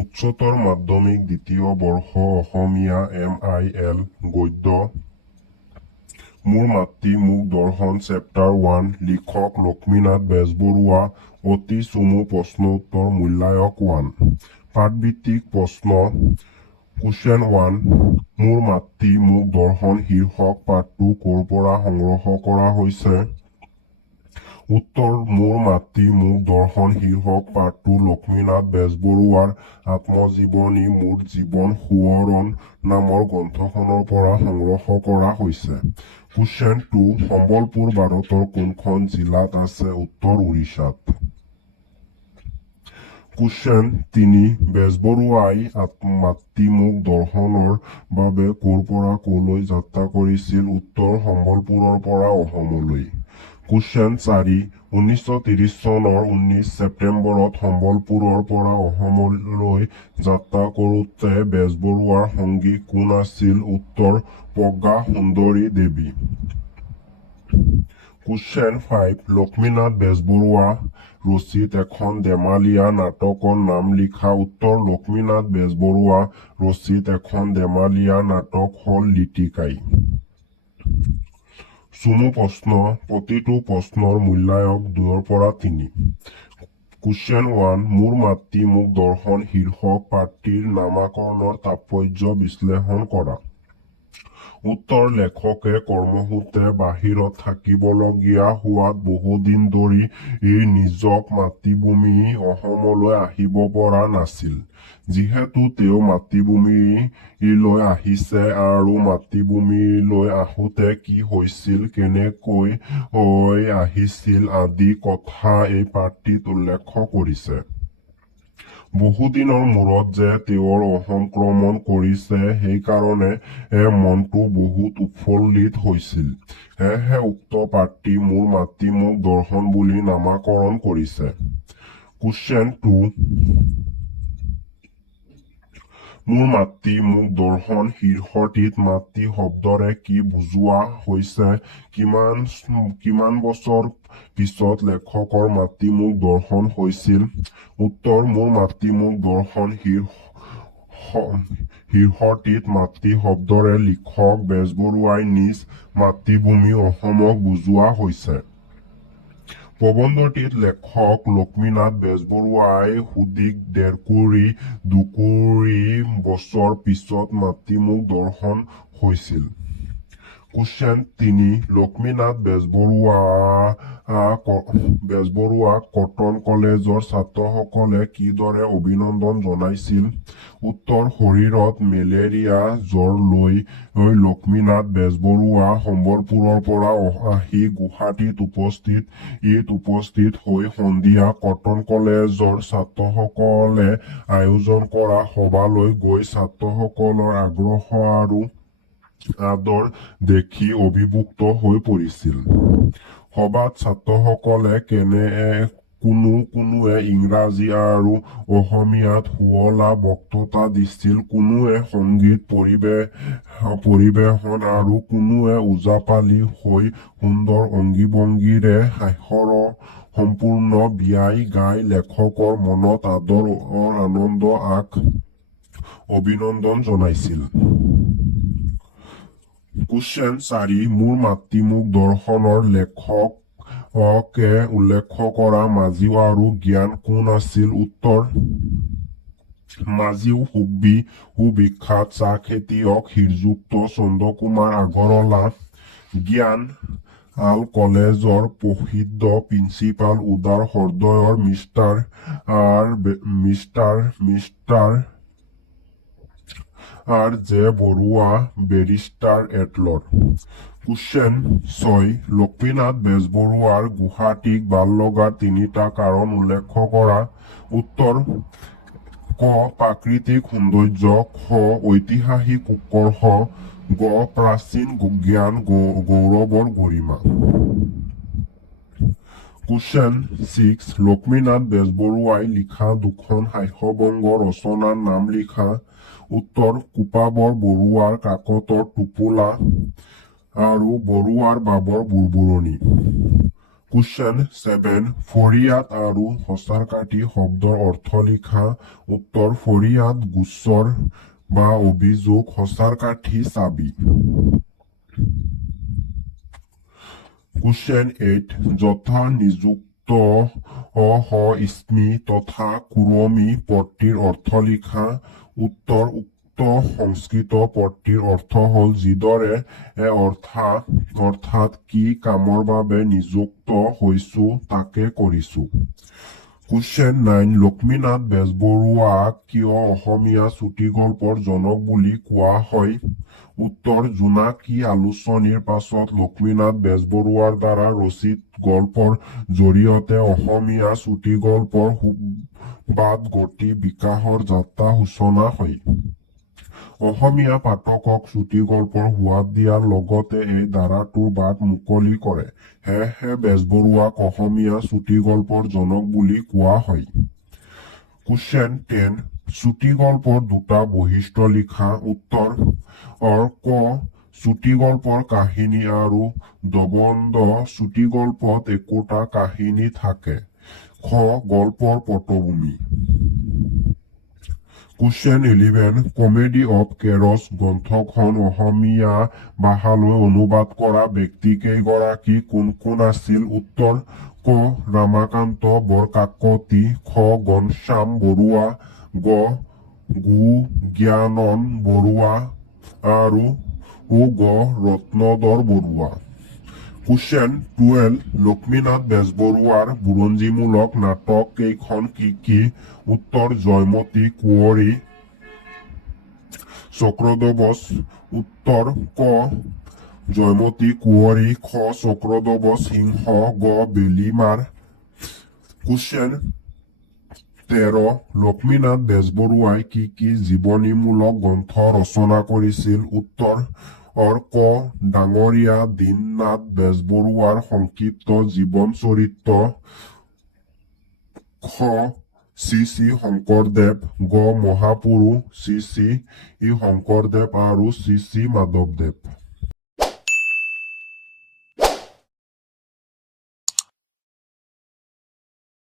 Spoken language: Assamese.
উচ্চতৰ মাধ্যমিক দ্বিতীয় বৰ্ষ অসমীয়া MIL গদ্য মোৰ মাতৃ মোক দৰ্শন চেপ্টাৰ 1 লিখক লক্ষ্মীনাথ বেজবৰুৱা অতি চমু প্ৰশ্ন উত্তৰ মূল্যায়ক 1 পাঠভিত্তিক প্ৰশ্ন কুৱেশ্যন 1 মোৰ মাতৃ মোক দৰ্শন শীৰ্ষক পাঠটো ক'ৰ পৰা সংগ্ৰহ কৰা হৈছে উত্তৰ মোৰ মাতৃ মোক দৰ্শন শীৰ্ষক পাঠটো লক্ষ্মীনাথ বেজবৰুৱাৰ আত্মজীৱনী মোৰ জীৱন সোঁৱৰণ নামৰ গ্ৰন্থখনৰ পৰা সংগ্ৰহ কৰা হৈছে কুৱেশ্যন 2 সম্বলপুৰ ভাৰতৰ কোনখন জিলাত আছে উত্তৰ উৰিষ্যাত কুৱেশ্যন 3 বেজবৰুৱাই মাতৃ মোক দৰ্শনৰ বাবে ক'ৰ পৰা ক'লৈ যাত্ৰা কৰিছিল উত্তৰ সম্বলপুৰৰ পৰা অসমলৈ কুৱেশ্যন 4 1930 চনৰ 19 ছেপ্টেম্বৰত সম্বলপুৰৰ পৰা অসমলৈ যাত্ৰা কৰোঁতে বেজবৰুৱাৰ সংগী কোন আছিল উত্তৰ প্ৰজ্ঞা সুন্দৰী দেৱী কুৱেশ্যন 5 লক্ষ্মীনাথ বেজবৰুৱা ৰচিত এখন ধেমালীয়া নাটকৰ নাম লিখা উত্তৰ লক্ষ্মীনাথ বেজবৰুৱা ৰচিত এখন ধেমালীয়া নাটক হ'ল লিটিকাই চমু প্ৰশ্ন প্ৰতিটো প্ৰশ্নৰ মূল্যায়ক 2 পৰা 3 কুৱেশ্যন 1 মোৰ মাতৃ মোক দৰ্শন শীৰ্ষক পাঠটিৰ নামাকৰণৰ তাৎপৰ্য বিশ্লেষণ কৰা উত্তৰ লেখকে কৰ্মসূত্ৰে বাহিৰত থাকিবলগীয়া হোৱাত বহুদিন ধৰি নিজক মাতৃভূমি অসমলৈ আহিব পৰা নাছিল যিহেতু তেওঁ মাতৃভূমিলৈ আহিছে আৰু মাতৃভূমিলৈ আহোঁতে কি হৈছিল কেনেকৈ আহিছিল আদি কথা এই পাঠটিত উল্লেখ কৰিছে বহুদিনৰ মূৰত যে তেওঁৰ অসম ক্ৰমণ কৰিছে সেইকাৰণে মনটো বহুত উৎফুল্লিত হৈছিল সেয়েহে উক্ত পাঠটি মোৰ মাতৃ মোক দৰ্শন বুলি নামাকৰণ কৰিছে কুৱেশ্যন 2 মোৰ মাতৃ মোক দৰ্শন শীৰ্ষটিত মাতৃ শব্দৰে কি বুজোৱা হৈছে কিমান বছৰ পিছত লেখকৰ মাতৃ মোক দৰ্শন হৈছিল উত্তৰ মোৰ মাতৃ মোক দৰ্শন শীৰ্ষটিত মাতৃ শব্দৰে লিখক বেজবৰুৱাই নিজ মাতৃভূমি অসমক বুজোৱা হৈছে প্ৰবন্ধটিত লেখক লক্ষ্মীনাথ বেজবৰুৱাই সুদীৰ্ঘ 2 বছৰ পিছত মাতৃ মোক দৰ্শন হৈছিল কুৱেশ্যন 3 লক্ষ্মীনাথ বেজবৰুৱাক কটন কলেজৰ ছাত্ৰসকলে কিদৰে অভিনন্দন জনাইছিল উত্তৰ শৰীৰত মেলেৰিয়া জ্বৰ লৈ লক্ষ্মীনাথ বেজবৰুৱা সম্বলপুৰৰ পৰা আহি গুৱাহাটীত উপস্থিত হৈ সন্ধিয়া কটন কলেজৰ ছাত্ৰসকলে আয়োজন কৰা সভালৈ গৈ ছাত্ৰসকলৰ আগ্ৰহ আৰু আদৰ দেখি অভিভূত হৈ পৰিছিল সভাত ছাত্ৰসকলে কোনোৱে ইংৰাজী আৰু অসমীয়াত শুৱলা বক্তৃতা দিছিল কোনোৱে সংগীত পৰিৱেশন আৰু কোনোৱে ওজাপালি হৈ সুন্দৰ অংগীভংগীৰে হাস্যৰ সম্পূৰ্ণ ব্যয় গাই লেখকৰ মনত আদৰ আনন্দ অভিনন্দন জনাইছিল কুৱেশ্যন 4 মোৰ মাতৃ মোক দৰ্শনৰ লেখকে উল্লেখ কৰা মাজিও আৰু জ্ঞান কোন আছিল উত্তৰ মাজিও সুবিখ্যাত চাহ খেতিয়ক শ্ৰীযুক্ত চন্দ্ৰকুমাৰ আগৰৱালা জ্ঞান কলেজৰ প্ৰসিদ্ধ প্ৰিন্সিপাল উদাৰ হৃদয়ৰ মিষ্টাৰ জে বৰুৱা বেৰিষ্টাৰ এটলৰ কুৱেশ্যন 6 লক্ষ্মীনাথ বেজবৰুৱাৰ গুৱাহাটীক ভাল লগাৰ 3টা কাৰণ উল্লেখ কৰা উত্তৰ ক প্ৰাকৃতিক সৌন্দৰ্য খ ঐতিহাসিক উৎকৰ্ষ গ প্ৰাচীন জ্ঞান গৌৰৱৰ গৰিমা কুৱেশ্যন 6 লক্ষ্মীনাথ বেজবৰুৱাই লিখা দুখন হাস্যবংগ ৰচনাৰ নাম লিখা উত্তৰ কোপাবৰ বৰুৱাৰ কাকতৰ টোপোলা আৰু বৰুৱাৰ বাবৰ বুৰবুৰণি Question 7. ফৰিয়াদ আৰু হচাৰকাঠি শব্দৰ অৰ্থ লিখা। উত্তৰ ফৰিয়াদ গোচৰ বা অভিযোগ, হচাৰকাঠি চাবি। Question 8. যথা নিযুক্ত ইস্মি তথা কুৰমি পদটিৰ অৰ্থ লিখা। উত্তৰ উক্ত সংস্কৃত পদটিৰ অৰ্থ হ'ল যিদৰে অৰ্থাৎ কি কামৰ বাবে নিযুক্ত হৈছো তাকে কৰিছো। Question 9. লক্ষ্মীনাথ বেজবৰুৱাক কিয় অসমীয়া চুটিগল্পৰ জনক বুলি কোৱা হয়? উত্তৰ জোনাকী আলোচনীৰ পাছত লক্ষ্মীনাথ বেজবৰুৱাৰ দ্বাৰা ৰচিত গল্পৰ জৰিয়তে অসমীয়া চুটিগল্পৰ বাদ গতি বিকাশৰ যাত্ৰা সূচনা হয়। অসমীয়া পাঠকক চুটিগল্পৰ সোৱাদ দিয়াৰ লগতে এই ধাৰাটোৰ বাট মুকলি কৰে। সেয়েহে বেজবৰুৱাক অসমীয়া চুটিগল্পৰ জনক বুলি কোৱা হয়। Question 10. চুটিগল্পৰ দুটা বৈশিষ্ট্য লিখা। উত্তৰ ক চুটিগল্পৰ কাহিনী আৰু দবন্ধ চুটিগল্পত একোটা কাহিনী থাকে। খ গল্পৰ পটভূমি। Question 11. কমেডি অফ কেৰছ গ্ৰন্থখন অসমীয়া ভাষালৈ অনুবাদ কৰা ব্যক্তি কেইগৰাকী, কোন কোন আছিল? উত্তৰ ক ৰামাকান্ত বৰকাকতি, খ ঘনশ্যাম বৰুৱা, গু জ্ঞানন বৰুৱা আৰু গ ৰত্নধৰ বৰুৱা। Question 12. লক্ষ্মীনাথ বেজবৰুৱাৰ বুৰঞ্জীমূলক নাটক কেইখন কি কি? উত্তৰ জয়মতী কুঁৱৰী, চক্ৰধ্বজ। উত্তৰ ক জয়মতী কুঁৱৰী, খ চক্ৰধ্বজ সিংহ, গ বেলিমাৰ। Question 13. লক্ষ্মীনাথ বেজবৰুৱাই কি কি জীৱনীমূলক গ্ৰন্থ ৰচনা কৰিছিল? উত্তৰ ক ডাঙৰীয়া দীননাথ বেজবৰুৱাৰ সংক্ষিপ্ত জীৱন চৰিত্ৰ, খ শ্ৰী শ্ৰী শংকৰদেৱ, গ মহাপুৰুষ শ্ৰী শ্ৰী শংকৰদেৱ আৰু শ্ৰী শ্ৰী মাধৱদেৱ।